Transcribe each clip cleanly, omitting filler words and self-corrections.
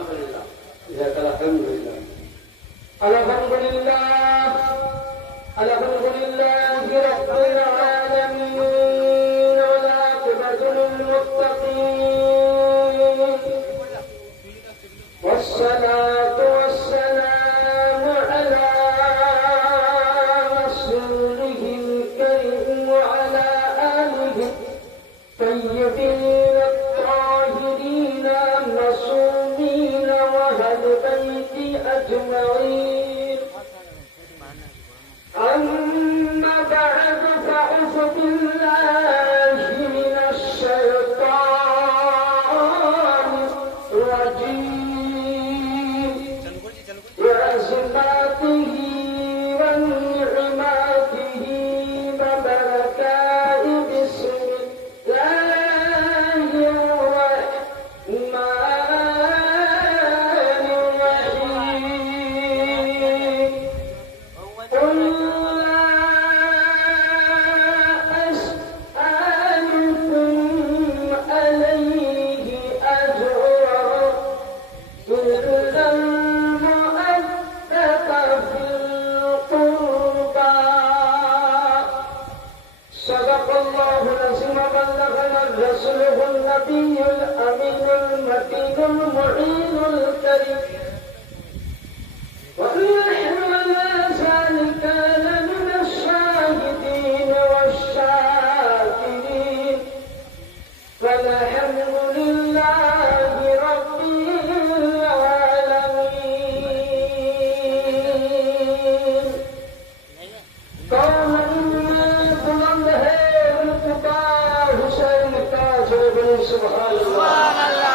আলহামদুলিল্লাহ আলহামদুলিল্লাহ আলহামদুলিল্লাহ আলহামদুলিল্লাহ রাব্বিল আলামিন ওয়াল আকিবাতুল মুত্তাকিন ওয়াসসালাতু ওয়াসসালামু আলা রাসূলিহিল কারীম ওয়া আলা আলিহি তাইয়্যিবিন الطاهرين المعصومين وأهل البيت أجمعين أما بعد فأعوذ بالله من الشيطان الرجيم وعظمته ونعمته وبركاته بسم الله الرحمن الرحيم قل لا أسألكم عليه أجرا إلا المودة في القربى صدق الله العظيم وبلغنا رسوله النبي الأمين المتين المعين الكريم ونحن على ذلك لمن الشاهدين والشاكرين والحمد لله رب العالمين قوم بلند ہے رتبہ حسین کا جو بولے سبحان اللہ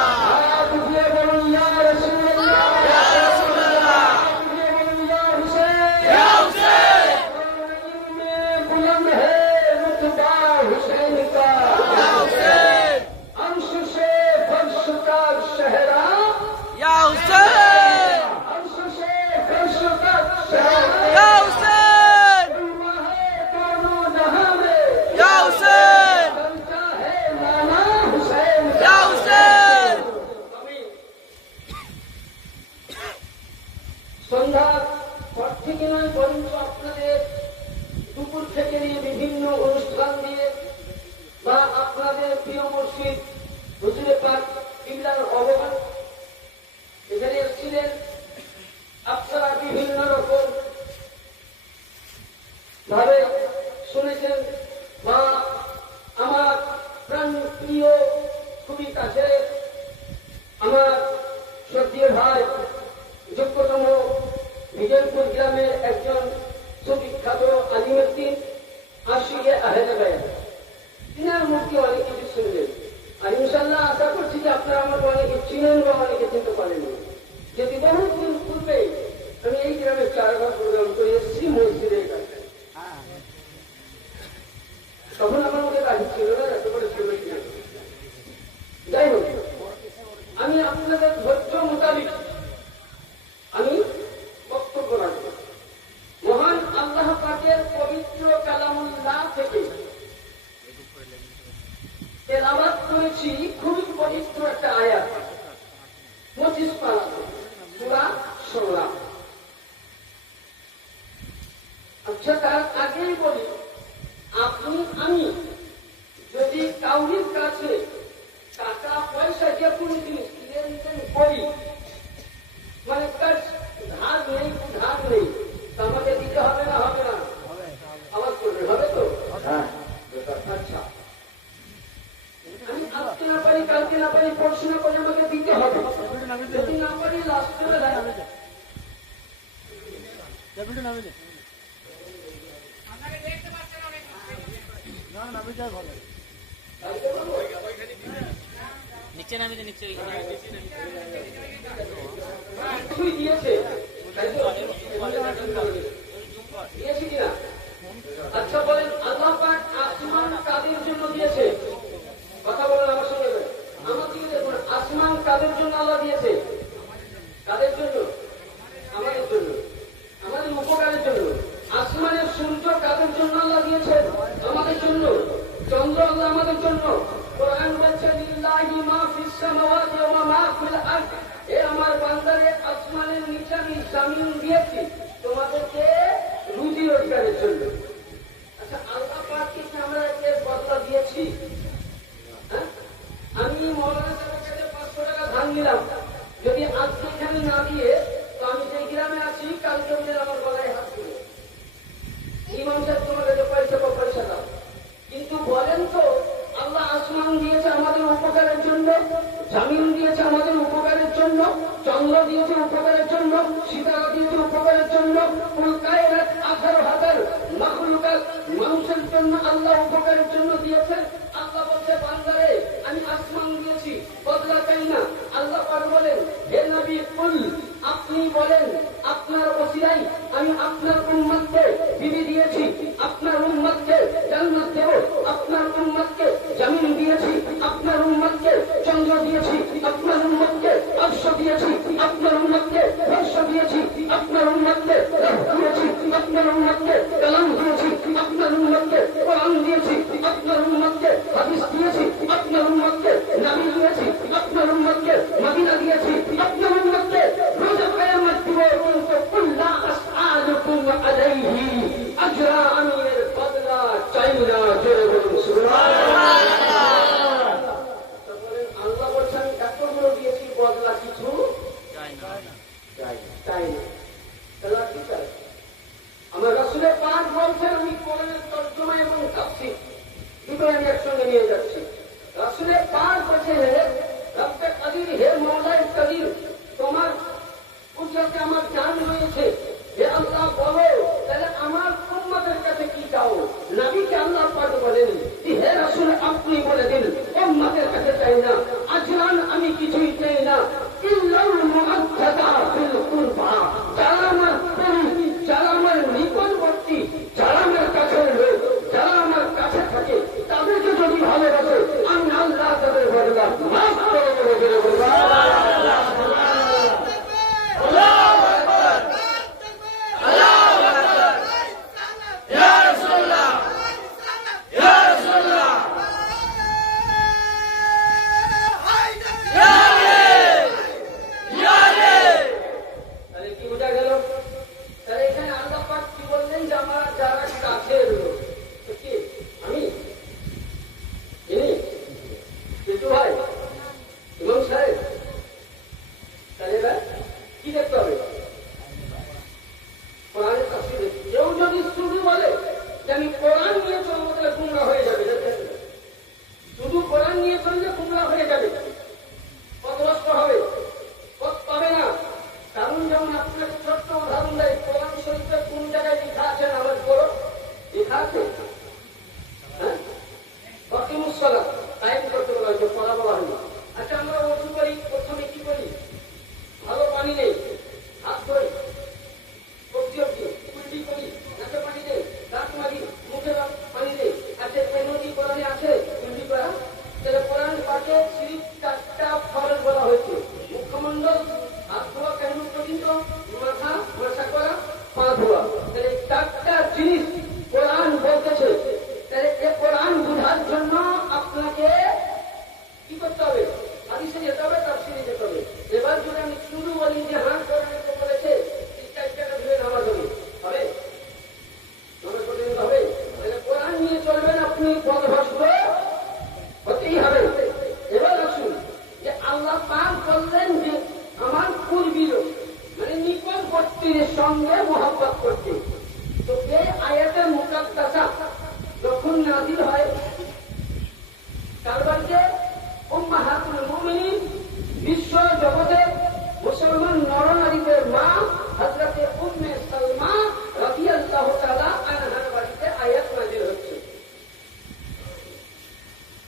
آپ یہ بولو یا رسول اللہ یا رسول اللہ یہ بولو یا حسین قوم میں بلند ہے رتبہ حسین کا یا حسین عرش سے فرش تک شہرا یا حسین عرش سے فرش تک شہرا یا حسین یا حسین یا حسین সন্ধ্যার পর থেকে নয় বরঞ্চ আপনাদের দুপুর থেকে নিয়ে বিভিন্ন অনুষ্ঠান দিয়ে বা আপনাদের প্রিয় মসজিদ হুজুরে পাক কিবলার অবদান এখানে এসেছিলেন আপনারা বিভিন্ন রকম ভাবে শুনেছেন বা আমার প্রাণ প্রিয় খুবই কাছে আমার সত্যিয় ভাই যোগ্যতম বিজয়পুর গ্রামের একজন সুবিখ্যাত আলিমুদ্দিন আশিকে আহলে বায়াত তিনার মুখে অনেক কিছু শুনলেন আর ইনশাল্লাহ আশা করছি যে আপনারা আমাকে অনেকে চিনেন বা অনেকে চিনতে পারেননি যদি বহুদিন পূর্বে আমি এই গ্রামে 4 বার প্রোগ্রাম করে এসেছি মসজিদের কাছে তখন আমার মধ্যে রাজি ছিল না এত করে ছিল কিনা যাই হোক আমি আপনাদের ধৈর্য মোতাবিক আমি বক্তব্য রাখবো মহান আল্লাহ পাকের পবিত্র কালামুল্লাহ থেকে তেলাওয়াত করেছি খুবই পবিত্র একটা আয়াত 25 পারা সূরা শুরা আচ্ছা তার আগেই বলি আপনি আমি যদি কাউরির কাছে টাকা পয়সা যে কোনো জিনিস লেনদেন করি মানে তার ধার নেই তা আমাকে দিতে হবে না হবে না আবার করবে হবে তো আচ্ছা আমি আজকে না পারি কালকে না পারি পরশু না পারি আমাকে দিতে হবে যদি না পারি লাস্ট করে দেয় নিচে নামিয়ে নিচে দিয়েছে কিনা আচ্ছা বলেন আল্লাহ পাক আসমান কাদের জন্য দিয়েছে কথা বলেন আমার সঙ্গে আমার দিকে দেখুন আসমান কাদের জন্য আল্লাহ দিয়েছে কাদের জন্য আমাদের জন্য আমাদের উপকারের জন্য আসমানের সূর্য কাদের জন্য আল্লাহ দিয়েছে আমাদের জন্য চন্দ্র আল্লাহ আমাদের জন্য কোরআন বলছে লিল্লাহি মা ফিস সামাওয়াতি ওয়া মা ফিল আরদ এ আমার নিলাম, যদি আজকে এখানে না দিয়ে তো আমি যেই গ্রামে আছি কালকে ওদের আমার গলায় হাত দিল, ইমাম সাহেব তোমার কাছে পয়সা দাও। কিন্তু বলেন তো, আল্লাহ আসমান দিয়েছে আমাদের উপকারের জন্য, জামিন দিয়েছে আমাদের উপকারের জন্য, চন্দ্র দিয়েছে উপকারের জন্য, সিতারা দিয়েছে উপকারের জন্য, কুল কায়নাত 18,000 মাখলুকাত মানুষের জন্য আল্লাহ উপকারের জন্য দিয়েছেন। আল্লাহ বলছে বান্দারে আমি আসমান দিয়েছি, বদলা চাই না। আল্লাহ পাক বলেন হে নবী কুল, আপনি বলেন আপনার ওসিলাই আমি আপনার উম্মতকে বিধি দিয়েছি, আপনার উম্মতকে জান্নাত দেব, আপনার উম্মতকে জামিন দিয়েছি, আপনার উম্মতকে চন্দ্র দিয়েছি, আপনার উম্মতকে আরশ দিয়েছি, আপনার উম্মতকে বর্ষা দিয়েছি, আপনার উম্মতকে রহ দিয়েছি, আপনার উম্মতকে কালাম দিয়েছি, আপনার উম্মতকে কোরআন দিয়েছি, আপনার উম্মতকে হাদিস দিয়েছি, আপনার উম্মতকে নবী দিয়েছি, আপনার উম্মতকে মদিনা দিয়েছি, আপনার উম্মতকে রোজা কিয়ামত দিব। কিন্তু কুল্লা আসআলুকুম আলাইহি আজরা, আমি এর বদলা চাই না। জোরে বলুন সুবহানাল্লাহ। আল্লাহ বলছেন এতগুলো দিয়েছি, বদলা কিছু চাই না। তাহলে কি চাই? আমার রাসূলের পাক বলছেন, আমি কোরআনের তরজমা এবং তাফসীর দুটো আমি একসঙ্গে নিয়ে যাচ্ছি। রাসূলের পাক বলছেন হে রব্বে কাদির, হে মওলায়ে কাদির, তোমার কুদরতে আমার জান রয়েছে, হে আল্লাহ বলো তাহলে আমার উম্মতের কাছে কি চাও? নবীকে আল্লাহ পাক বলেন হে রাসূল আপনি বলে দিন উম্মতের কাছে চাই না, আজরান আমি কিছুই চাই না, ইল্লাল মুআদ্দাদা ফিল কুরবা, যারা আমার প্রেমী, যারা আমার নিকটবর্তী, যারা আমার কাছের লোক, যারা আমার কাছে থাকে তাদেরকে যদি ভালোবাসে আমি আল্লাহ তাদের বদলা মাফ করে দেব। আচ্ছা আমরা ওষুধ করি, প্রথমে কি করি? ভালো পানি নেই, হাত ধরি, উল্টি করি, নাকে পানি দেয়, দাঁত মারি, মুখে পানি দেয়। আচ্ছা এই নদী কোরআনে আছে উল্টি করা? তাহলে কোরআন পাকে সিরিপ 4টা ফরজ বলা হয়েছে। মুখমণ্ডল, হাত ধোয়া কেন পর্যন্ত, মাথা মাথা করা, পা ধোয়া। তাহলে 4টা জিনিস কোরআন বলতেছে। তাহলে এই কোরআন বোঝার জন্য আপনাকে কি করতে হবে? হাদিসে যেতে হবে, তাফসীরে যেতে হবে। এবার যদি আমি শুরু বলি যে হাত ধরে বলেছে 4 টাকা ধরে নামাজ হবে, হবে? নামাজ পড়তে হবে? তাহলে কোরআন নিয়ে চলবেন, আপনি পথভ্রষ্ট হতেই হবে। এবার আসুন যে আল্লাহ পাক বললেন যে আমার পূর্বী লোক মানে নিকটবর্তীর সঙ্গে মহব্বত করতে। তো এই আয়াতের মুকাদ্দাসা যখন নাযিল হয় কারবারকে উম্মাহাতুল মুমিনিন, বিশ্ব জগতের মুসলমান নরনারীদের মা হযরতে উম্মে সালমা রাদিয়াল্লাহু তাআলা আনহার বাড়িতে আয়াত নাযিল হচ্ছে,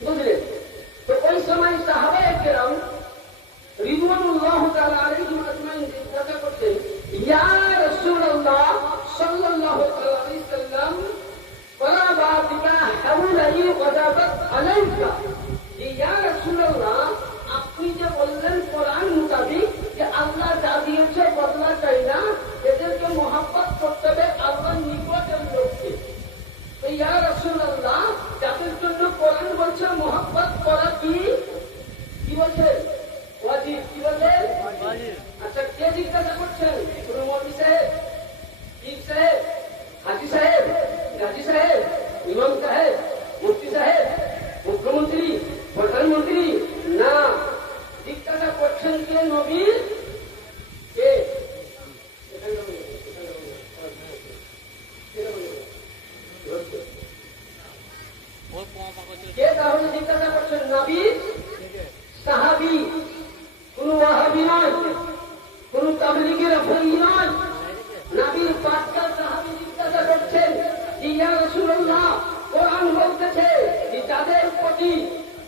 বুঝলেন? তো ওই সময় সাহাবায়ে কেরাম রিদওয়ানুল্লাহ তাআলা আলাইহিম আজমাইন জিজ্ঞাসা করতেন, ইয়া রাসূলুল্লাহ সাল্লাল্লাহু আলাইহি ওয়াসাল্লাম করাবাতিকা হাওলাই ওয়াজাবাত আলাইকা, ইয়া রাসূলুল্লাহ আপনি যে বললেন কোরআন মোতাবেক যে আল্লাহ যা দিয়েছে বদলা চাই না, এদেরকে মহব্বত করতে হবে আল্লাহর নিকটের লোককে। তো ইয়া রাসূলুল্লাহ যাদের জন্য কোরআন বলছে মহব্বত করা কি বলছে? ওয়াজিব। কি বলছে? আচ্ছা কে জিজ্ঞাসা করছেন? কোনো মৌলভী সাহেব, পীর সাহেব, হাজী সাহেব, গাজী সাহেব, ইমাম সাহেব, মুফতি সাহেব, মুখ্যমন্ত্রী, প্রধানমন্ত্রী? না, জিজ্ঞাসা করছে করছেন কে? নবীর কে? ওর পোমা করছে কে তাহলে জিজ্ঞাসা করছেন? নবীর সাহাবী, কোন ওয়াহাবী নয়, কোন তাবলীগের ফকি নয়। নবীর পাঁচটা সাহাবী জিজ্ঞাসা করছেন যে ইয়া রাসূলুল্লাহ, কোরআন বলতেছে যে যাদের প্রতি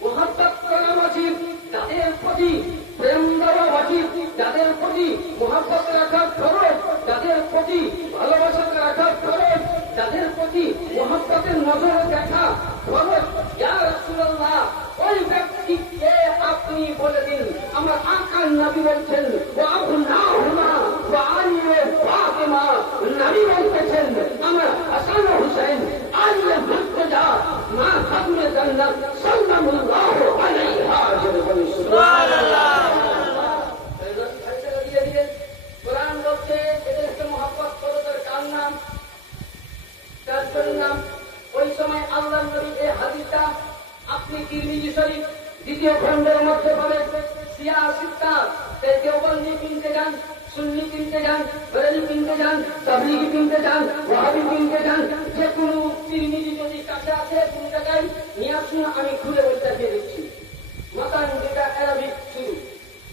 মুহাব্বত করা উচিত, যাদের প্রতি প্রেম দেওয়া উচিত, যাদের প্রতি মুহাব্বত রাখা ফরজ, যাদের প্রতি ভালোবাসা রাখা ফরজ, যাদের প্রতি মুহাব্বতের নজরে দেখা ফরজ, ইয়া রাসূলুল্লাহ ওই ব্যক্তিকে আপনি বলে দিন। আমার আকার নবী বলছেন ওয়া আবনাহুমা ওয়া আলী ওয়া ফাতিমা, নবী বলতেছেন আমার হাসান ও হুসাইন আলী ও মুর্তজা মা খাতুনে জান্নাত সাল্লাল্লাহু আলাইহা সুবহানাল্লাহ। কোরআন বলছে এদেরকে মহব্বত করো, তার কার নাম? তার নাম। ওই সময় আল্লাহ নবী এই হাদিসটা আপনি তিরমিজি শরীফ দ্বিতীয় খণ্ডের মধ্যে পাবেন। শিয়া সিত্তা দেওবন্দি কিনতে যান, সুন্নি কিনতে যান, বেরেলি কিনতে যান, তাবলীগি কিনতে যান, ওয়াহাবি কিনতে যান, যে কোনো তিরমিজি যদি কাছে আছে কোন জায়গায় নিয়ে আসুন, আমি খুলে বইটা দিয়ে দিচ্ছি। মাতান যেটা অ্যারাবিক শুরু,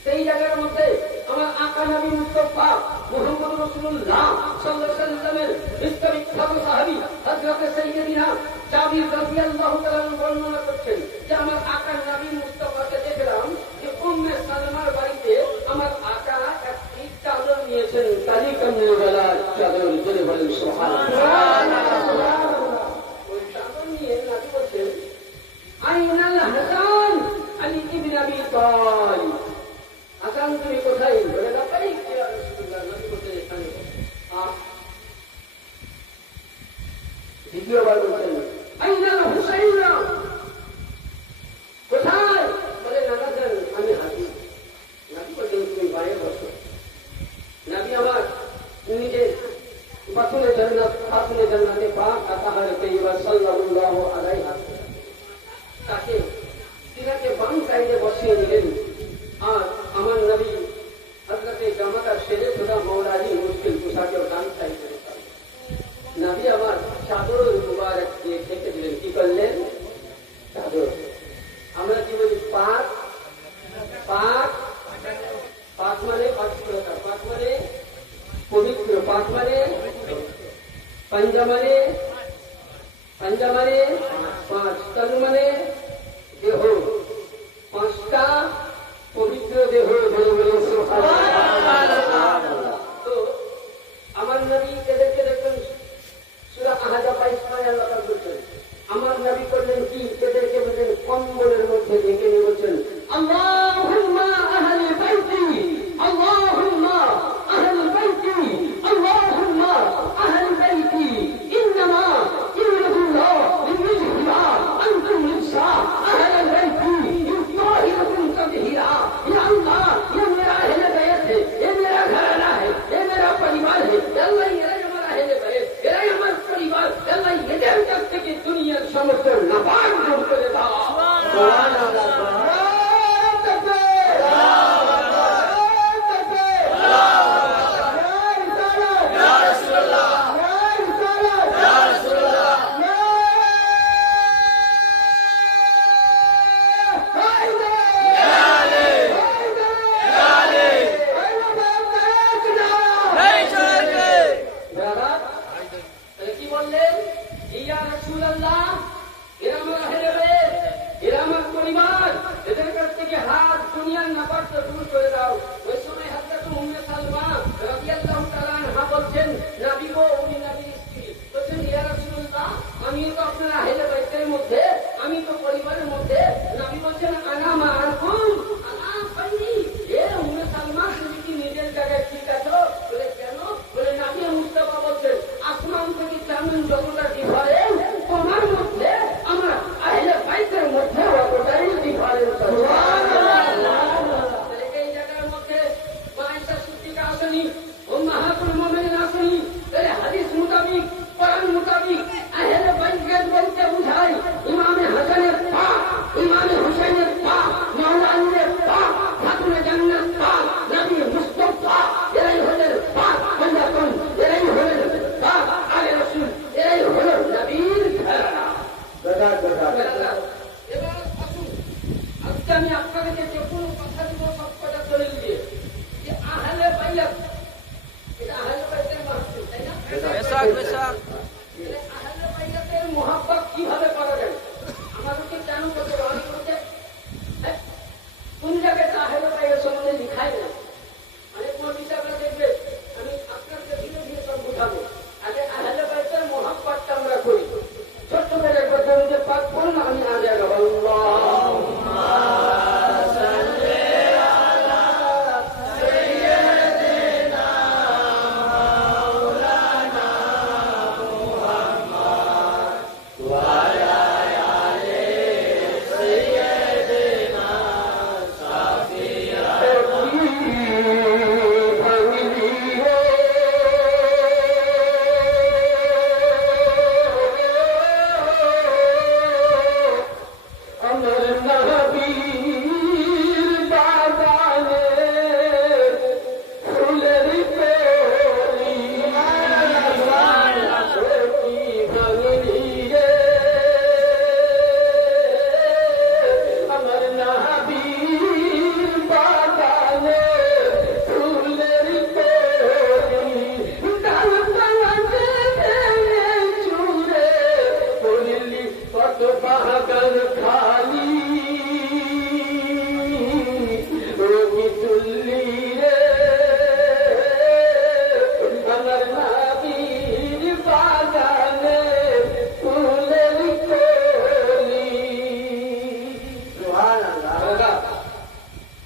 সেই জায়গার মধ্যে আমার আকা নবী মুস্তাফা মুহাম্মদ রাসূলুল্লাহ সাল্লাল্লাহু আলাইহি ওয়াসাল্লামের বিশ্ববিখ্যাত সাহাবী হযরত সাইয়্যিদিনা জাবির রাদিয়াল্লাহু তাআলা বর্ণনা করছেন যে আমার আকা নবী মুস্তাফাকে দেখলাম যে উম্মে সালমার বাড়িতে আমার আকা একটি চাদর নিয়েছেন, কালী কামনে বেলা চাদর, বলে বলেন সুবহানাল্লাহ। ওই চাদর নিয়ে নবী বলছেন আইনাল হাসান আলী ইবনে আবি তালিব, হাসান তুমি কোথায়? বলে লাকাই ইয়া রাসূলুল্লাহ, নবী বলছেন এখানে। দ্বিতীয়বার বলছেন আইনাল হুসাইন, কোথায়? বলে নানা যান আমি হাজির। নবী বলছেন তুমি বাইরে বসো। নবী আমার নিজে বাতুলে জান্নাত খাতুনে জান্নাতে পাক আতাহার তাইয়্যিবা সাল্লাল্লাহু আলাইহি ওয়াসাল্লাম তাকে তিনাকে বাম সাইডে বসিয়ে দিলেন। আর আমার নবী হযরতে জামাতা শেরে খুদা মওলা আলী মুশকিল কুশাকে ডান সাইডে বসালেন। নবী আমার চাদর মুবারক দিয়ে ঢেকে দিলেন। কি করলেন? চাদর। আমরা কি বলি? পাক। পাক, পাক মানে পবিত্রতা, পাক মানে পবিত্র, পাক মানে পাঞ্জা মানে, পাঞ্জা মানে পাঁচ, তন মানে দেহ, পাঁচটা পবিত্র দেহ, বলে বলে সুবহানাল্লাহ। তো আমার নবী এদেরকে দেখবেন সূরা আহজাব 22 আল্লাহ পাক বলছেন, আমার নবী করলেন কি? এদেরকে বলেন কম্বলের মধ্যে ঢেকে নিয়ে বলছেন আল্লাহুম্মা আহলি বাইতি, আল্লাহুম্মা আহলি বাইতি, আল্লাহুম্মা আহলি বাইতি ইন্নামা ইউরিদুল্লাহ লিইয়ুযহিবা আনকুম রিজসা আহলি বাইতি ইউতাহিরুকুম তাতহীরা। ইয়া আল্লাহ, ইয়া মেরা আহলে বাইতের মুহাব্বত কিভাবে করা যায়? আমাদেরকে কেন করতে হবে? অনেক লোকে, হ্যাঁ, কোন জায়গায় আহলে বাইতের সম্বন্ধে লিখাই না। অনেক মৌলবীরা দেখবে, আমি আপনাকে ধীরে ধীরে সব বোঝাবো। আগে আহলে বাইতের মুহাব্বতটা আমরা করি। ছোট্ট করে একবার দরুদে পাক পড়ুন, আমি আগে আল্লাহুম্মা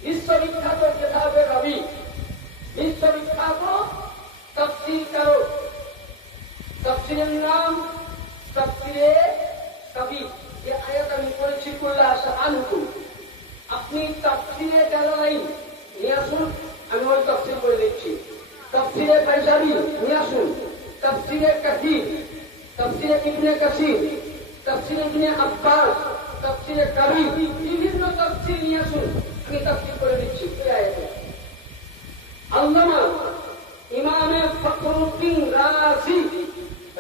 বিশ্ববিখ্যাত কিতাবে রবি, বিশ্ববিখ্যাত তাফসীর কারো, তাফসীরের নাম তাফসীরে কবির। এই আয়াত আমি পড়েছি কুল্লাহ শাআনহু। আপনি তাফসীরে জালালাইন নিয়ে আসুন, আমি ওই তাফসীর করে দিচ্ছি। তাফসীরে বাইজাবি নিয়ে আসুন, তাফসীরে কাসির, তাফসীরে ইবনে কাসির, তাফসীরে ইবনে আব্বাস, তাফসীরে কবির, বিভিন্ন তাফসীর নিয়ে আসুন, আমি তাফসীর করে দিচ্ছি। এই আয়াতে আল্লামা ইমামে ফখরুদ্দিন রাজি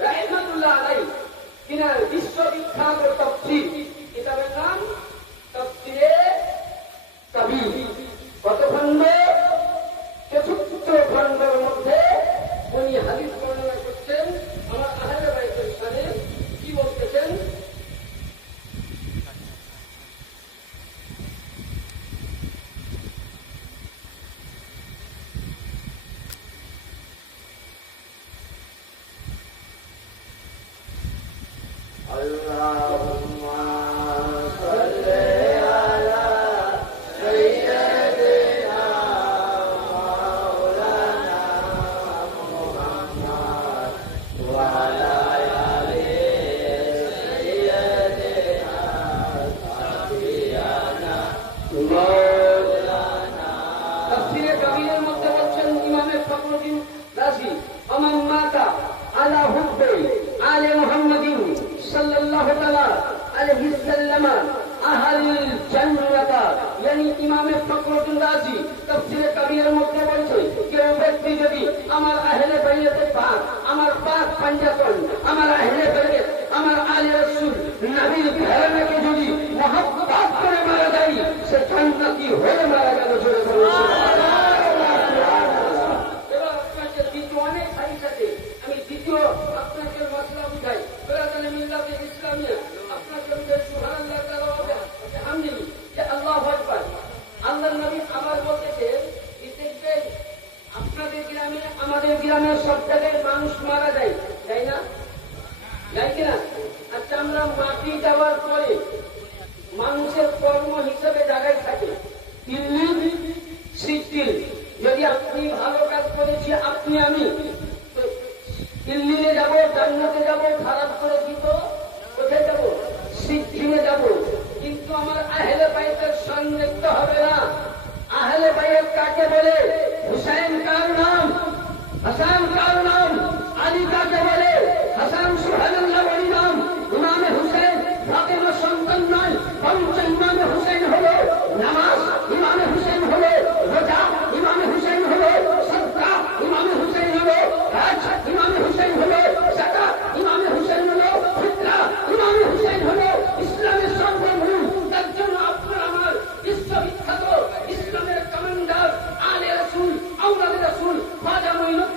রাহিমাতুল্লাহ আলাইহি তিনার বিশ্ববিখ্যাত তাফসীর, কিতাবের নাম তাফসীরে কবির। কত খণ্ড? 74 খণ্ডের মধ্যে উনি হাদিস বর্ণনা করছেন। আমার আহলে বাইতের শানে কি বলতেছেন? তাফসীরে কবিরের মধ্যে বলছেন ইমামে ফখরুদ্দিন রাজি, আমান মাতা আলা হুব্বি আলে মুহাম্মাদিন সাল্লাল্লাহু তাআলা আলাইহি সাল্লাম আহলুল জান্নাতা। yani ইমামে ফখরুদ্দিন রাজি তাফসীরে কবিরের মধ্যে বলছে, কেউ ব্যক্তি যদি আমার আহলে বাইতে পাক, আমার পাক পাঞ্জাতন, আমার আহলে বাইত, আমার আলে রাসূল নবীর ঘরানাকে যদি মুহাব্বত করে মারা যায়, সে জান্নাতি হয়ে মারা গেল। জোরে বলুন সুবহানাল্লাহ। এবার আপনাকে দ্বিতীয় অনেক হাদিস আছে, আমি দ্বিতীয় আপনাকে মাসলা বুঝাই। বেরাদানে মিল্লাতে ইসলামিয়া আপনাকে বুঝাই। সুবহানাল্লাহ তাআলা আলহামদুলিল্লাহ, যে আল্লাহু আকবার। আল্লাহর নবী আবার বলতেছেন, দেখবেন আপনাদের গ্রামে আমাদের গ্রামে সব জায়গায় মানুষ মারা যায়, তাই না? যায় কিনা? আচ্ছা, আমরা মাটি দেওয়ার পরে মানুষের কর্ম হিসেবে জায়গায় থাকে সিদ্দিল। যদি আপনি ভালো কাজ করেছি, আপনি আমি দিল্লিতে যাব, জান্নাতে যাব, খারাপ করে দিত কোথায় যাব? সিদ্দিলে যাব। কিন্তু আমার আহলে বাইতের শান দেখতে হবে না। আহলে বাইত কাকে বলে? হুসাইন কার নাম? হাসান কার নাম? আলী কাকে বলে? হাসান সুবহানাল্লাহ বলি নাম। ইমামে হুসাইন ফাতেমার সন্তান নয়, বরঞ্চ ইমামে হুসাইন হলো নামাজ, ইমামে হুসাইন হলো রোজা, ইমামে হুসাইন হলো সাদকা, ইমামে হুসাইন হলো হজ, ইমামে হুসাইন হলো যাকাত, ইমামে হুসাইন হলো ফিতরা, ইমামে হুসাইন হলো ইসলামের সর্বমূল। তার জন্য আপনার আমার বিশ্ববিখ্যাত ইসলামের কমান্ডার আলে রাসূল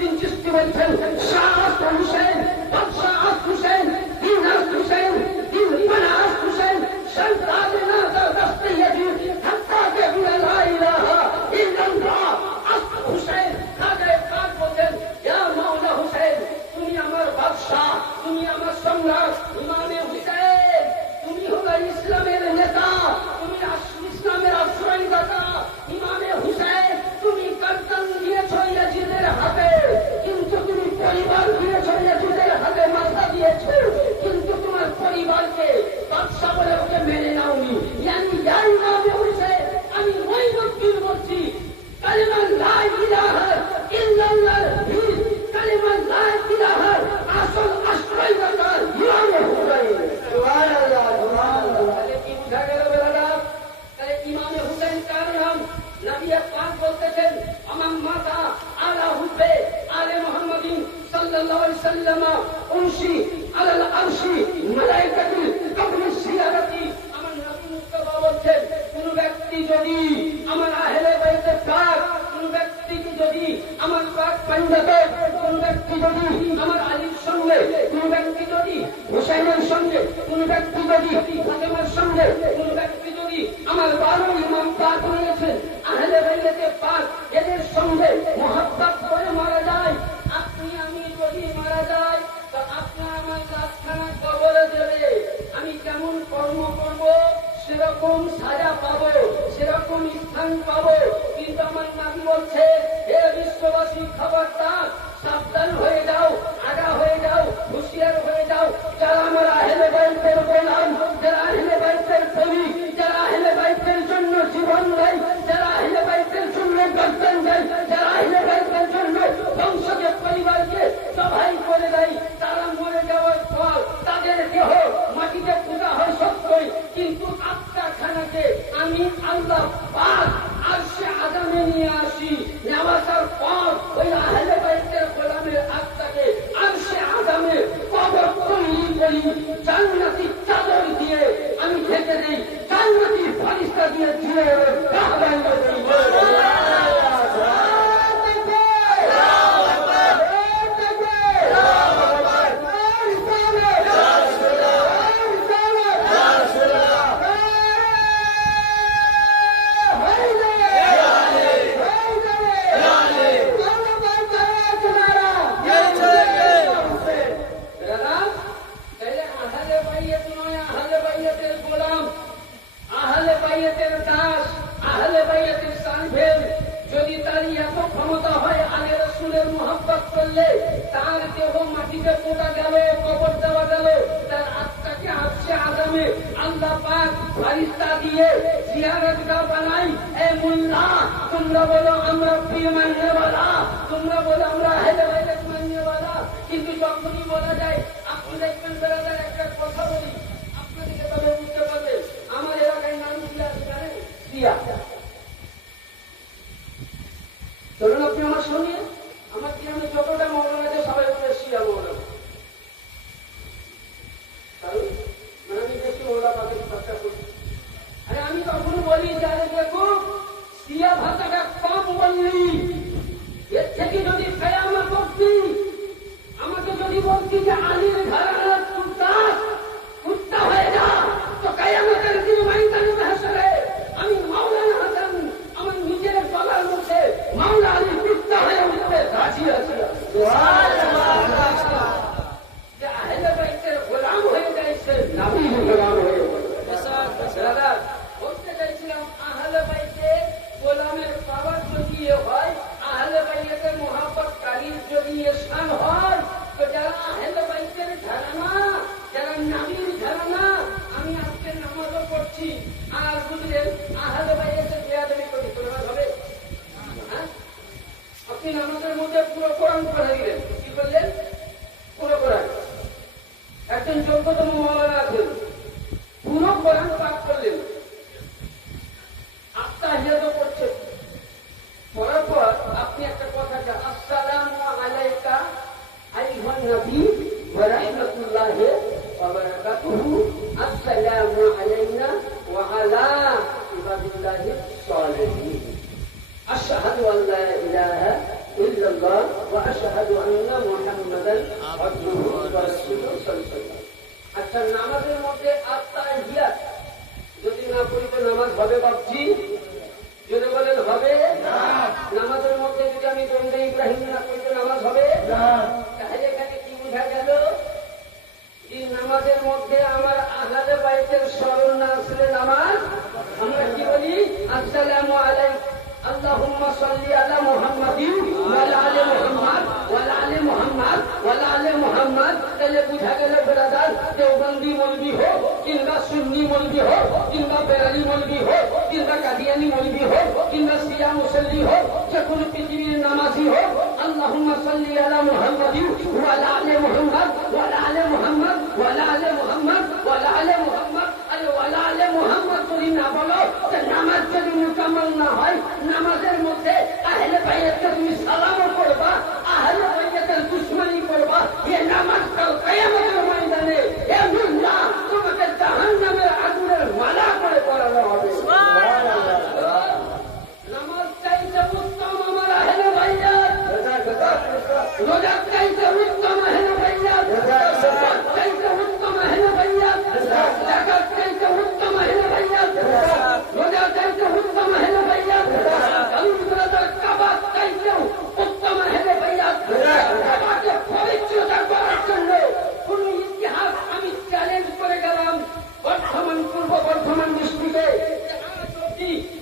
নসরুদ্দিন চিশতি বলছেন শাহ হুসেন, বাদশাহ হুসেন, দিন হুসেন, দিন বানাস হুসেন, সরদার নাজার দস্তে ইয়াজিদ, হাত্তা কে লা ইলাহা ইল্লাল্লাহ হুসেন। খাজায়ে পাক বলেন ইয়া মাওলা হুসেন, তুমি আমার বাদশাহ, তুমি আমার সম্রাট, ইমামে হুসেন, তুমি হলো ইসলামের নেতা, তুমি ইসলামের আশ্রয়দাতা। ইমামে হুসেন, তুমি গর্দন দিয়েছো ইয়াজিদের হাতে, কিন্তু তুমি পরিবার দিয়েছো ইয়াজিদের হাতে, মাথা দিয়েছো, কিন্তু তোমার পরিবারকে বাদশা বলে ওকে মেনে নাওনি। ইয়া ইমামে হুসেন, আমি মঈনুদ্দিন বলছি, কালিমা লা ইলাহা ইল্লাল্লাহর ভিত, কালিমা লা ইলাহার আসল আশ্রয়দাতা ইমামে হুসেন। সুবহানাল্লাহ, সুবহানাল্লাহ। তাহলে কি বুঝা গেল বেলাদা? তাহলে ইমামে হুসেন কার নাম? নবী পাক বলতেছেন আমার মাতা আলা হুবে আলে মুহাম্মাদিন সাল্লাল্লাহু আলাইহি ওয়াসাল্লাম উনসি আলাল আরশি মালায়েকাতুল কবরি সিয়ারাতি। আমার নবী মুস্তাফা বলছেন কোন ব্যক্তি যদি আমার আহলে বাইতে পাক, কোন ব্যক্তিকে যদি আমার পাক পাঞ্জাবে, কোন ব্যক্তি যদি আমার আলীর সঙ্গে, কোন ব্যক্তি যদি হুসাইনের সঙ্গে, কোন ব্যক্তি যদি ফাতেমার সঙ্গে, কোন ব্যক্তি যদি আমার 12 ইমাম পাক রয়েছেন আহলে বাইতে পাক, এদের সঙ্গে মুহাব্বত করে মারা যায়, আপনি আমি যদি মারা যাই তো আপনার আমার লাশখানা কবরে দেবে। আমি কেমন কর্ম করব সেরকম সাজা পাবো, সেরকম স্থান পাবো। কিন্তু আমার নবী বলছে হে বিশ্ববাসী, খবরদার, সাবধান হয়ে যাও, আগা হয়ে যাও, হুঁশিয়ার হয়ে যাও। যারা আমার আহলে বাইতের গোলাম, যারা আহলে বাইতের প্রেমিক, যারা আহলে বাইতের জন্য জীবন দেয়, যারা আহলে বাইতের জন্য গর্দন দেয়, যারা আহলে বাইতের জন্য বংশকে পরিবারকে সবাই করে দেয়, তারা মরে যাওয়ার পর তাদের দেহ মাটিতে পূজা হয় সত্যই, কিন্তু আত্মাখানাকে আমি আল্লাহ পাক আরশে আযামে নিয়ে আসি। নেওয়ার পর ওই আহলে বাইতের গোলামের আত্মাকে আরশে আযামে কবর তৈরি করি, জান্নাতি চাদর দিয়ে আমি ঢেকে দেই, জান্নাতি ফারিস্তা দিয়ে ঝুলে কাহবান করি। যদি তার এত ক্ষমতা হয় আলে রাসূলের মুহাব্বত করলে তার দেহ মাটিতে পোঁতা গেল, কবর দেওয়া গেল, তার আত্মাকে আরশে আযামে আল্লাহ পাক ফারিস্তা দিয়ে জিয়ারতগাহ বানাই। এ মুল্লা, তোমরা বলো আমরা পীর মাননেওয়ালা, তোমরা বলো আমরা আহলে বাইত মাননেওয়ালা, কিন্তু যখনই বলা যায়, আপনি দেখবেন বেরাদার একটা কথা বলি, আপনাদেরকে তবে বুঝতে পারবেন। আমার এলাকায় নাম কি আছে জানেন? সিয়া। চলুন আপনি আমার সঙ্গে, আমার গ্রামে যতটা মৌলানা আছে সবাই বলে শিয়া মৌলানা। কারণ আমি বেশি মৌলা তাদের চর্চা করি। আরে আমি তখন বলি যে আরে দেখো, শিয়া ভাষাটা কম বললি, এর থেকে যদি কেয়ামত করতি, আমাকে যদি বলতি যে আলীর ঘরানার কুত্তা হয়ে যা, তো কেয়ামতের দিন ময়দানে হাসরে আমি মাওলানা হাসান আমার নিজের গলার মুখে মাওলা আলী কুত্তা হয়ে উঠতে রাজি আছি। যে আহলে বাইতের গোলাম হয়ে যাইছে, নবীর গোলাম হয়ে দাদা বলতে চাইছিলাম, আহলে বাইতে গোলামের পাওয়ার যদি হয়, আহলে বাইতের মুহাব্বত কারীর যদি শান হয়, তো যারা আহলে বাইতের ঘরানা, যারা নবীর ঘরানা, আমি আজকে নামাজও পড়ছি আর বুঝলেন আহলে বাইতের বেয়াদবি করি, তোমরা হবে? আপনি নামাজের মধ্যে পুরো কোরআন পড়ে দিলেন, কি করলেন? পুরো কোরআন। একজন যোগ্যতম মাওলানা আছেন, পুরো কোরআন পাঠ করলেন, আত্মাহিয়াত করছেন, পড়ার পর আপনি একটা কথা, আসসালামু আলাইকা আইয়ুহান নবী ওয়া রাহমাতুল্লাহি ওয়া বারাকাতুহু, আসসালামু আলাইনা ওয়া আলা ইবাদিল্লাহিস সালিহিন, আশহাদু আল্লা ইলাহা ইল্লা ইল্লাল্লাহ ওয়া আশহাদু আন্না মুহাম্মাদান আবদুহু ওয়া রাসূলুহু সাল্লাল্লাহু। আচ্ছা, নামাজের মধ্যে আত্তাহিয়াত যদি না পড়ি তো নামাজ হবে বাপজি? যদি বলেন হবে না। নামাজের মধ্যে যদি আমি দরুদ ইব্রাহিম না পড়ি তো নামাজ হবে না। তাহলে এখানে কি বোঝা গেল? এই নামাজের মধ্যে আমার আহলে বাইতের স্মরণ না আসলে নামাজ, আমরা কি বলি? আসসালামু আলাইকুম আল্লাহুম্মা সাল্লি আলা মুহাম্মাদিন ওয়া আলা আলি মুহাম্মাদ ওয়া আলা আলি মুহাম্মাদ ওয়া আলা আলি মুহাম্মাদ। তাহলে বুঝা গেল ব্রাদার, দেওবন্দি মৌলবি হোক কিংবা সুন্নি মৌলবি হোক কিংবা বেরালি মৌলবি হোক কিংবা কাদিয়ানি মৌলবি হোক কিংবা শিয়া মুসল্লি হোক, যে কোনো পৃথিবীর নামাজি হোক, আল্লাহুম্মা সাল্লি আলা মুহাম্মাদিন ওয়া আলা আলি মুহাম্মাদ ওয়া আলা আলি মুহাম্মাদ ওয়া আলা আলি মুহাম্মাদ ওয়া আলা আলি মুহাম্মাদ। আরে ওয়া আলা আলি মুহাম্মাদ যদি না বলো তো নামাজ যদি মুকাম্মাল না হয়। নামাজের মধ্যে আহলে বাইতকে তুমি সালামও করবা, আহলে বাইতের দুশমনি করবা, এই নামাজ কাল কিয়ামতের ময়দানে এ মুল্লা তোমাকে জাহান্নামের আগুনের মালা করে পড়ানো হবে। সুবহানাল্লাহ। নামাজ চাইতে উত্তম আমার আহলে বাইত, রোজা চাইতে উত্তম আহলে বাইত, সালাত চাইতে উত্তম আহলে বাইত, যাকাত চাইতে উত্তম আহলে বাইত, রোজা চাইতে উত্তম আহলে বাইত, কাবা চাইতে উত্তম আহলে বাইত। কাবাকে পবিত্রতা করার জন্য কোন ইতিহাস আমি চ্যালেঞ্জ করে গেলাম বর্ধমান, পূর্ব বর্ধমান ডিস্ট্রিক্টে,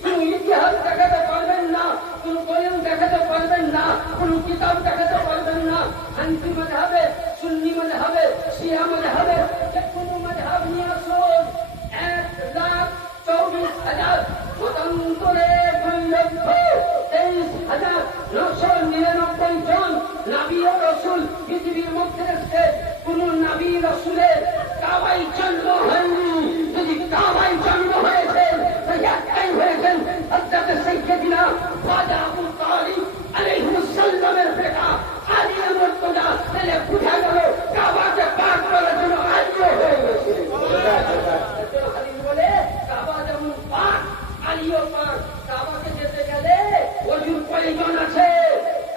কোন ইতিহাস দেখাতে পারবেন না, কোন দলিল দেখাতে পারবেন না, কোন কিতাব দেখাতে পারবেন না। হানফি মাযহাবে, সুন্নি মাযহাবে, শিয়া মাযহাবে, যে কোনো মাযহাব নিয়ে আসুন, 1,24,000 মতান্তরে 2,23,999 জন নবী ও রাসূল পৃথিবীর মধ্যে এসেছে। কোন নবী রাসূলের কাবায় জন্ম হয়নি। যদি কাবায় জন্ম হয়েছে তো একটাই হয়েছেন হযরত সাইয়্যিদিনা খাজা আবু তালিব আলাইহিস সালামের বেটা আলী মুর্তজা। তাহলে বুঝা গেল কাবাকে পাক করার জন্য আলীও হয়ে গেছে। হাদিস বলে কাবা যেমন পাক আলীও পাক। কাবাকে যেতে গেলে ওযুর প্রয়োজন আছে,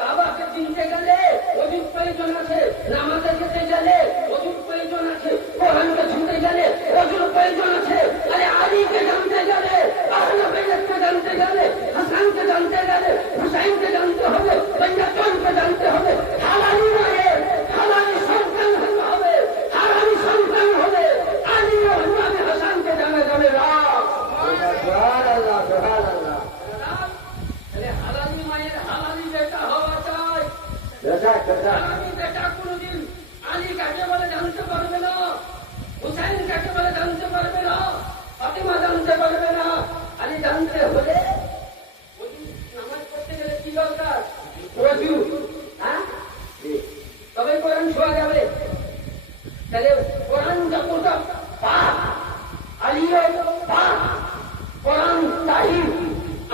কাবাকে চিনতে গেলে ওযুর প্রয়োজন আছে, নামাজে যেতে গেলে ওযুর প্রয়োজন আছে, কোরআনকে ছুঁতে গেলে ওযুর প্রয়োজন আছে। আরে আলীকে জানতে গেলে, আহলে বাইতকে জানতে গেলে, হাসানকে জানতে গেলে, হুসাইনকে জানতে হবে, বাইতুল্লাহকে জানতে হবে। হালালি নয়, হালালি সন্তান হতে হবে, হালালি সন্তান হবে। আলী ও ইমাম হাসানকে জানা যাবে না। সুবহানাল্লাহ, সুবহানাল্লাহ। আরে হালালি মায়ের হালালি বেটা হওয়া চাই। হালালি বেটা কোনদিন আলী কাকে বলে জানতে পারবে না, হুসাইন কাকে বলে জানতে পারবে না, ফাতিমা জানতে পারবে না। আলী জানতে হলে নামাজ পড়তে গেলে কি দরকার? ওযু। হ্যাঁ, তবে কোরআন ছোঁয়া যাবে। তাহলে কোরআন যতটা পাক, আলীও পাক। কোরআন তাহির,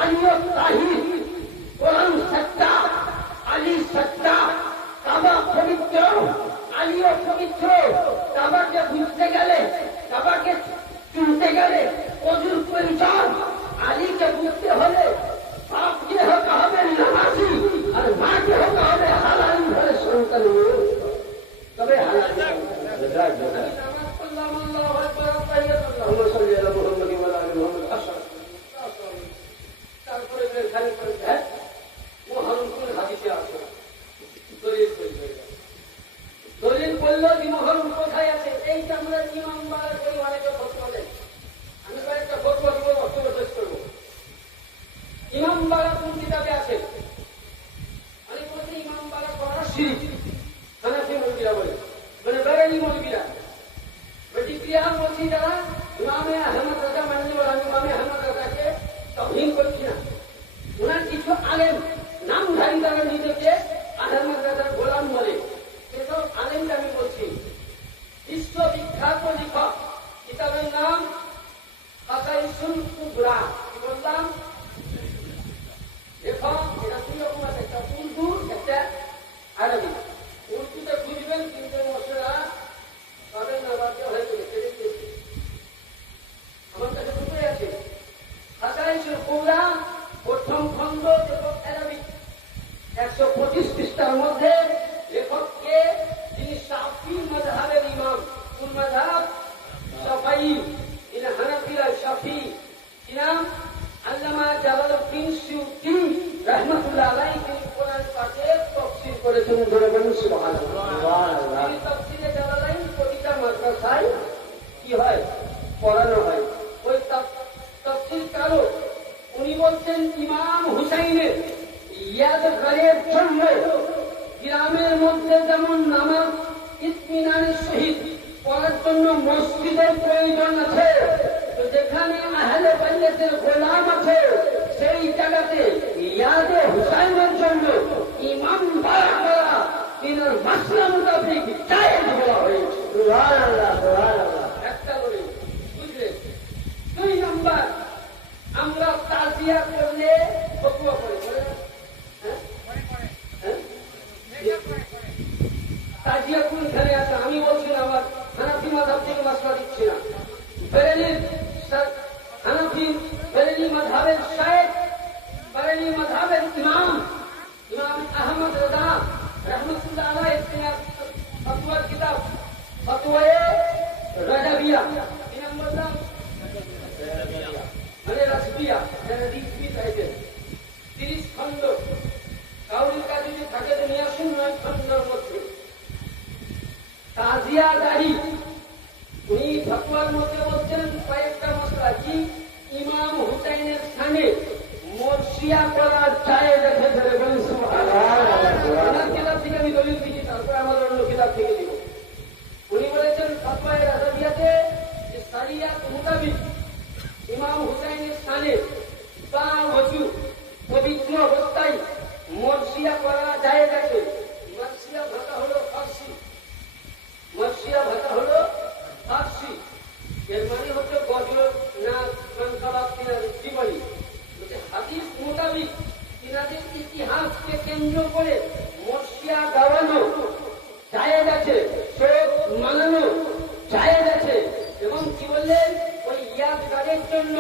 আলীও তাহির। কোরআন সত্তা, আলী সত্তা। কাবা পবিত্র, আলীও পবিত্র। কাবাকে বুঝতে গেলে, কাবাকে চুনতে গেলে ওযুর প্রয়োজন। আলীকে বুঝতে হলে বাপকে হতে হবে নামাজি, আর মাকে হতে হবে হালালি ঘরে সন্তান। তবে হালালি নামাজ পড়লাম, আল্লাহু আকবার, আল্লাহুম্মা সাল্লি আলা মুহাম্মাদিন ওয়া আলা আলি মুহাম্মাদ। তারপরে খালি করে মুহররম হাদিসে আছে, দলিল বলল যে মুহররম কোথায় আছে। এইটা আমরা ইমাম বারা করি, অনেকে ফতোয়া দেয়। আমি একটা ফতোয়া দিব, বক্তব্য শেষ করবো। ইমাম বারা কোন কিতাবে আছে? অনেক বলছে ইমাম বারা করা শিরক। হানাফি মৌলবীরা বলে, মানে বেরেলি মৌলবীরা প্রতিক্রিয়া বলছি যারা ইমামে আহমদ রাজা মাননি বলে, আমি ইমামে আহমদ রাজাকে তাওহীন করছি না। ওনার কিছু আলেম নামধারী দ্বারা নিজেকে আহমদ রাজার গোলাম বলে, সেসব আলেমকে আমি বলছি। বিশ্ববিখ্যাত লেখক, কিতাবের নাম কাসাইসুল কুবরা। কি বললাম? লেখক এটা দুই রকম আছে, একটা উর্দু, একটা আরবি। উর্দুতে খুঁজবেন কিন্তু মশলা 125 পৃষ্ঠার মধ্যে লেখককে তিনি শাফি মাযহাবের ইমাম, কোন মাযহাব? শাফাঈ। তিনি হানাফিরা শাফি। কি নাম? আল্লামা জালালউদ্দিন সুয়ুতী রাহমাতুল্লাহ আলাইহি। তিনি কোরআন পাকের তাফসীর করেছেন। ধরে বলুন সুবহানাল্লাহ। তিনি তাফসীরে জালালাইন প্রতিটা মাদ্রাসায় কি হয়? পড়ানো হয়। ওই তাফসীর কারো উনি বলছেন ইমাম হুসাইনের ইয়াদগারের জন্য গ্রামের মধ্যে যেমন নামাজ ইতমিনানের সহিত পড়ার জন্য মসজিদের প্রয়োজন আছে, তো যেখানে আহলে বাইতের গোলাম আছে সেই জায়গাতে ইয়াদে হুসাইনের জন্য ইমাম বাড়া করা তিনার মাসলা মোতাবেক জায়েজ বলা হয়েছে। সুবহানাল্লাহ, সুবহানাল্লাহ। একটা করে বুঝলেন? 2 নম্বর, আমরা তাজিয়া করলে ফতোয়া করে তাজিয়া কোনখানে আছে? আমি বলছি না, আমার হানাফি মাযহাব থেকে মাসলা দিচ্ছি না। হানাফি বেরেলি মাযহাবের শায়েখ, বেরেলি মাযহাবের ইমাম আহমদ রেজা রাহমাতুল্লাহ আলাইহি তিনার ফতোয়ার কিতাব ফতোয়ায়ে রাজাবিয়া। কি নাম বললাম? মানে রাজবিয়া, রিজবি টাইপের 30 খণ্ড। কাউরির কাছে যদি থাকে তো নিয়ে আসুন 9 খণ্ডের মধ্যে। তাজিয়াদারি উনি ফতোয়ার মধ্যে বলছেন কয়েকটা মশলা কি ইমাম হুসাইনের স্থানে মর্সিয়া করা যায় দেখে ধরে বলেন সুবহানাল্লাহ। কিতাব থেকে আমি দলিল দিচ্ছি, তারপরে আমাদের অন্য কিতাব থেকে দিব। উনি বলেছেন ফতোয়ায়ে রাজাবিয়াতে যে শরিয়াত মোতাবেক ইমাম হুসাইনের স্থানে বা ওযু পবিত্র অবস্থায় মর্সিয়া করা যায় দেখে। মর্সিয়া ভাষা হলো ফার্সি, মর্সিয়া ভাষা হলো ফার্সি। এর মানে হচ্ছে গজল, নাচ, গান, কাবাব, তিনাদের জীবনী। হাদিস মোতাবিক তিনাদের ইতিহাসকে কেন্দ্র করে মর্সিয়া গাওয়ানো জায়েজ আছে, শোক মানানো জায়েজ আছে। এবং কি বললেন? ওই ইয়াদগারের জন্য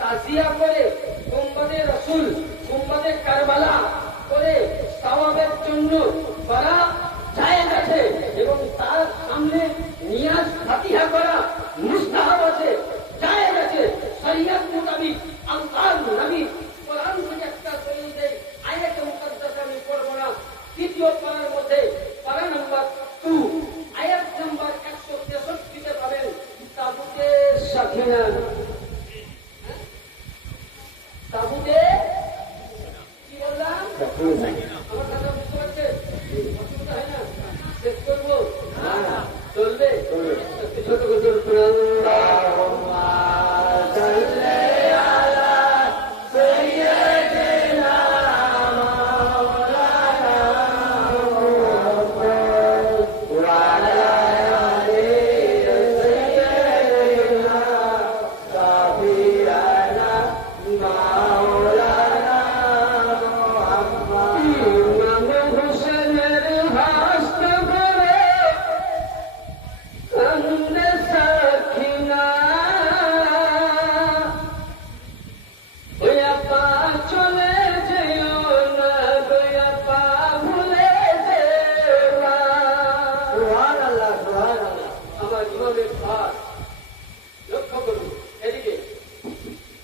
তাজিয়া করে গুম্বাদে রাসূল, গুম্বাদে কারবালা করে সওয়াবের জন্য করা জায়েজ আছে। এবং তার সামনে নিয়াজ ফাতিহা করা মুস্তাহাব আছে, জায়েজ আছে। শরিয়ত মোতাবিক আল্লাহর নবী কোরআন থেকে একটা দলিল দেয়, আয়াতে মুকাদ্দাসা আমি পড়ব না। দ্বিতীয় পারার মধ্যে পারা নাম্বার 2 আয়াত নাম্বার 163 তে পাবেন তাবুতে সাকিনা। তাবুতে কি বললাম? আমার কথা বুঝতে পারছেন? অসুবিধা হয় না? শেষ করবো? চলবে? ছোট করে আল্লাহুম্মা সাল্লি আলা সাইয়্যিদিনা মাওলানা মুহাম্মদ ওয়া আলা আলি সাইয়্যিদিনা সাফিয়ানা মাওলানা মুহাম্মদ। ইমাম হোসেনের হাসত করে কান্দে সাকিনা, ওই আপা চলে যেও না, ওই আপা ভুলে যেও না। সুবহানাল্লাহ, সুবহানাল্লাহ। আমার ইমামের পাক লক্ষ্য করুন এদিকে।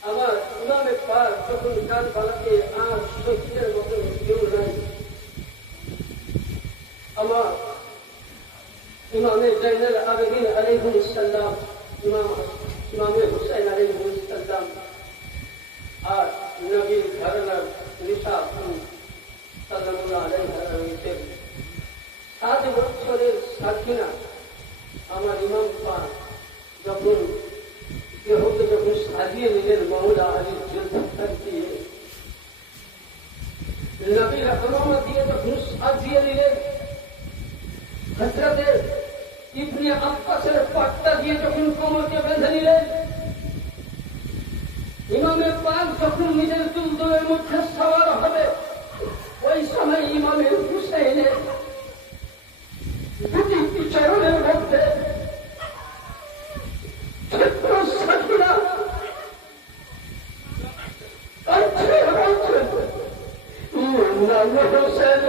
আমার ইমামের পাক যখন কারবালাতে আর শহীদের মতো কেউ নাই, আমার ইমামে জাইনুল আবেদিন আলাইহিস সালাম, ইমামে হুসাইন আলাইহিস সালাম আর নবীর ঘরানার নিসা সাল্লাল্লাহু আলাইহি ওয়াসাল্লাম 7 বছরের সাকিনা আমার ইমাম পাক যখন দেহকে যখন সাজিয়ে নিলেন মাওলা আলীর জুলফার দিয়ে, নবীর আমামা দিয়ে যখন সাজিয়ে নিলেন, হযরতে ইবনে আব্বাসের পাট্টা দিয়ে যখন কোমরকে বেঁধে নিলেন, ইমামে পাক যখন নিজের দুলদুলের মধ্যে সওয়ার হবে, ওই সময় ইমামে হুসাইনের দুটি চরণের মধ্যে ছোট্ট সাকিনা কাঁদছে বলছেন, ইমাম হোসেন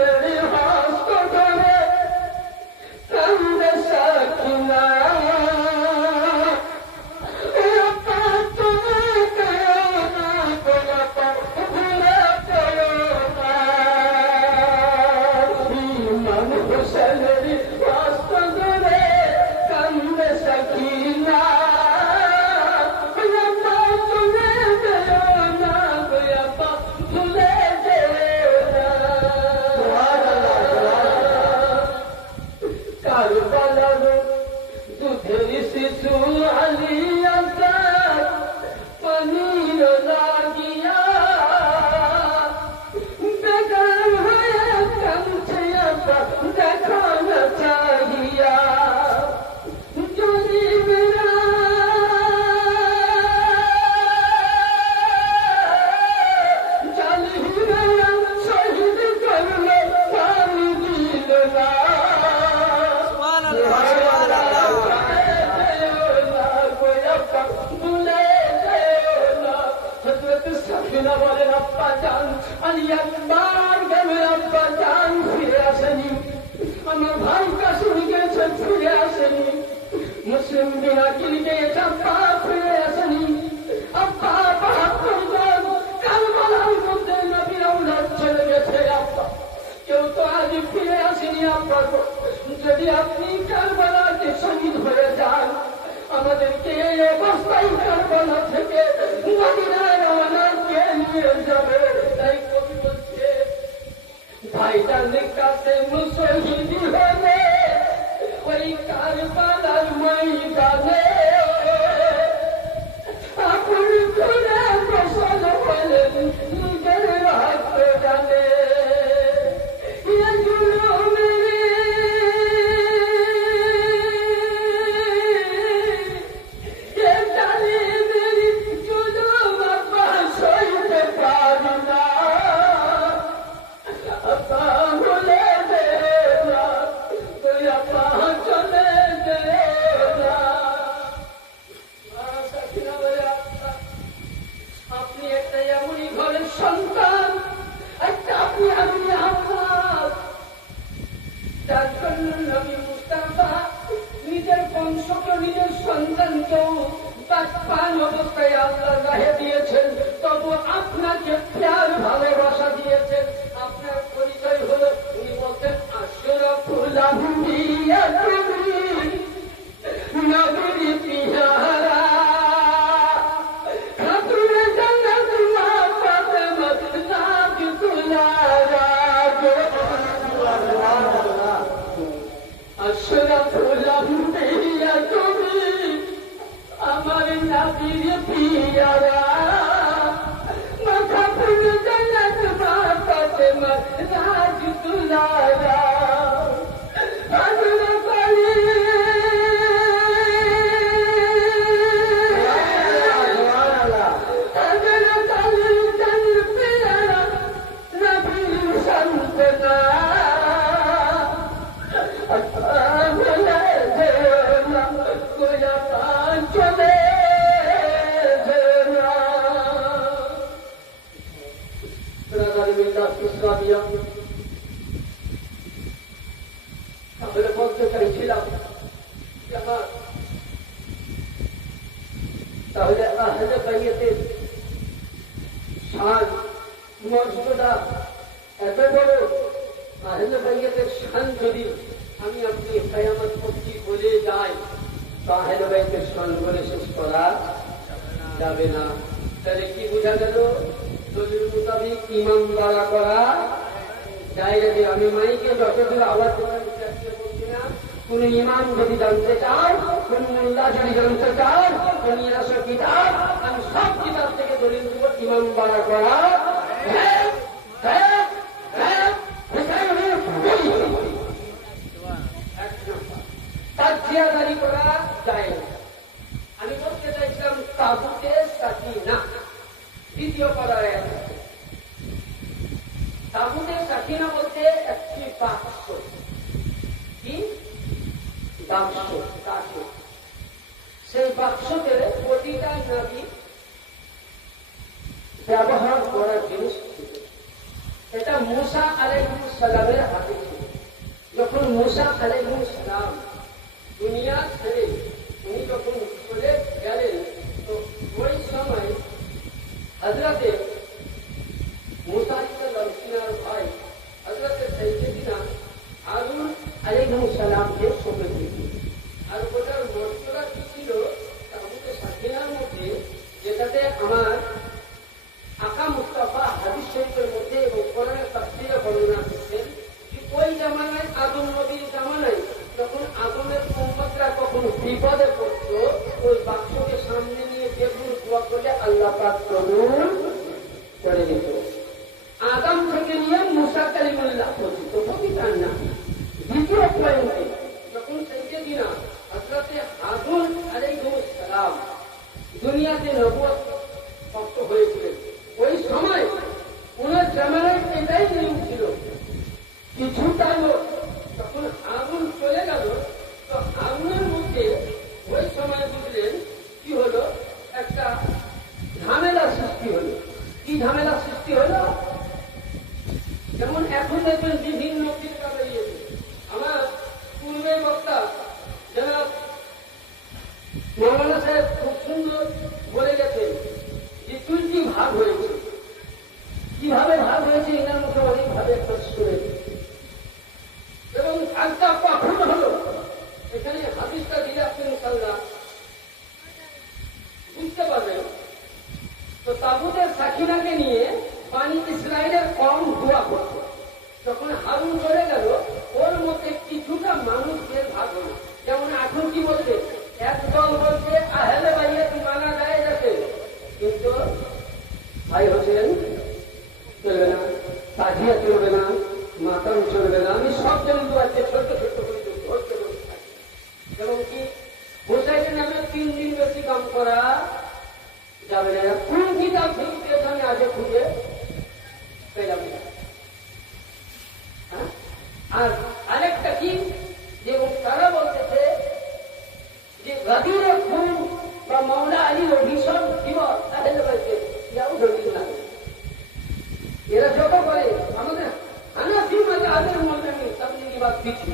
হুসেনের অস্ত ধরে কান্দে সাকিনা আব্বা চলে যেও না গো আব্বা ভুলে যেও না কারবালার দুধের শিশু আলী আসাদ পানির লাগিয়া বেগার হয়ে কাঁদছে আব্বা দেখা না চাহিয়া যদি মেরা জালিরা শহীদ করলো পানি দিল না সুবহানাল্লাহ সুবহানাল্লাহ বলেন আব্বা জান আলী একবার গেলে আব্বা জান ফিরে আসেনি আমার ভাই কাসুর গেছে ফিরে আসেনি মুসলিম বিনা কিনকে আব্বা ফিরে আসেনি আব্বা বাহাত্তর জন কারবালার মধ্যে নবীর আওলাদ চলে গেছে আব্বা কেউ তো আজ ফিরে আসেনি আব্বা যদি আপনি কারবালাতে শহীদ হয়ে যান আমাদেরকে এই অবস্থায় কারবালা থেকে মদিনায় রওনা কে নিয়ে যাবে তাই কবি বলছে ভাইটার কাছে মুসলিম হলে ওই কারবালার ময়দানে আপনি করে ফসল হলেন নিজের হাত জানে আপনি একটা এমনই ঘরের সন্তান একটা আপনি আমি আমার যার জন্য নবী মুস্তাফা নিজের বংশকে নিজের সন্তানকেও পান অবস্থায় আল্লাহ রাহে দিয়েছেন তবু আপনাকে প্যার ভালোবাসা দিয়েছেন আপনার পরিচয় হলো উনি বলতেন আশরাফুল আম্বিয়া তুমি নবীর পিয়ারা খাতুনে জান্নাত মা ফাতেমা নাজ দুলারা আশরাফুল আম্বিয়া তুমি আমার নবীর পিয়ারা খাতুনে জান্নাত মা ফাতেমা নাজ দুলারা তাহলে বলতে চাইছিলাম তাহলে আহলে বাইতের শান মর্যাদা এত বড় আহলে বাইতের শান যদি আমি আপনি কিয়ামত পর্যন্ত বলে যাই তো আহলে বাইতের শান বলে শেষ করা যাবে না তাহলে কি বোঝা গেল দলিল মোতাবেক ইমাম দ্বারা করা যায় যে আমি মাইকে যতদূর আওয়াজ বলছি না কোন ইমাম যদি জানতে চাও কোন মোল্লা যদি জানতে চাও কোন কিতাব আমি সব কিতাব থেকে দলিল দেব ইমাম দ্বারা করা তাজিয়াদারি করা যায় না আমি বলতে চাইছিলাম তাবুতে সাকিনা দ্বিতীয় পর্যায়ে তাবুতে সাকিনা বলতে একটি বাক্স কি বাক্স সেই বাক্সতে প্রতিটা নবী ব্যবহার করার জিনিস ছিল এটা মুসা আলাইহিস সালামের হাতে ছিল যখন মুসা আলাইহিস সালাম দুনিয়া ছেড়ে উনি যখন চলে গেলেন তো ওই সময় হযরতে মুসা আলাইহিস সালাম ভাই হযরতে সাইয়েদিনা হারুন আলাইহিসসালামকে সঁপে দিয়েছে। আর ওটার মর্যাদা কি ছিল তাবুতে সাকিনার মধ্যে, যেটাতে আমার আকা মুস্তাফা হাদিস শরীফের মধ্যে এবং কোরআনের তাফসীরে বর্ণনা করছেন যে ওই জামানায় আদম নবীর জামানায় যখন আদমের উম্মতরা কখন বিপদে পড়তো, ওই বাক্সকে সামনে নিয়ে যেগুলো দোয়া করলে আল্লাহ পাক কবুল করে দিত। আদম থেকে নিয়ে মুসা কালিমুল্লাহ পর্যন্ত পবিত্র না। দ্বিতীয় পয়েন্টে যখন সাইয়েদিনা হযরতে হারুন আলাইহিস সালাম দুনিয়াতে নবুয়ত প্রাপ্ত হয়েছিলেন, ওই সময় ওনার জামানায় এটাই নিয়ম ছিল। কিছুটা লোক যখন আগুন চলে গেল, তো আগুনের মধ্যে ওই সময় বুঝলেন কি হলো, একটা ঝামেলা সৃষ্টি হলো। কি ঝামেলা সৃষ্টি হলো? যেমন এখন দেখবেন বিভিন্ন ফিরকা বেরিয়েছে। আমার পূর্বে বক্তা যারা মৌলানা সাহেব খুব সুন্দর বলে গেছেন যে 2টি ভাগ হয়েছে। কিভাবে ভাগ হয়েছে এনার মুখে অনেকভাবে শুনে, এবং একটা কখন হলো এখানে হাদিসটা দিলে আপনি ইনশাআল্লাহ বুঝতে পারবেন। তো তাবুতের সাকিনাকে নিয়ে বানি ইসরায়েলের কম দোয়া করত। যখন হারুন চলে গেল, ওর মধ্যে কিছুটা মানুষ বের ভাগ হলো। যেমন এখন কি বলছে, একদল বলছে আহলে বাইয়াত মানা যায় যাতে, কিন্তু ভাই হোসেন চলবে না, তাজিয়া চলবে না, মাতাম চলবে না। আমি সব জন্য আছে ছোট্ট ছোট্ট করে যেমন কি হোসাইনের নামে 3 দিন বেশি কাম করা যাবে না। কোন কিতাব থেকে আমি আগে খুঁজে পেলাম না। আর আরেকটা কি, যে তারা বলতেছে যে গাদিরে খুন বা মাওলা আলীর ভীষণ দিবস আহলে বাইতে যাও ধরি না। এরা যত করে আমাদের হানাফি মাযহাবের মধ্যে তাবলীগি বাদ দিচ্ছি।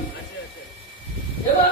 এবার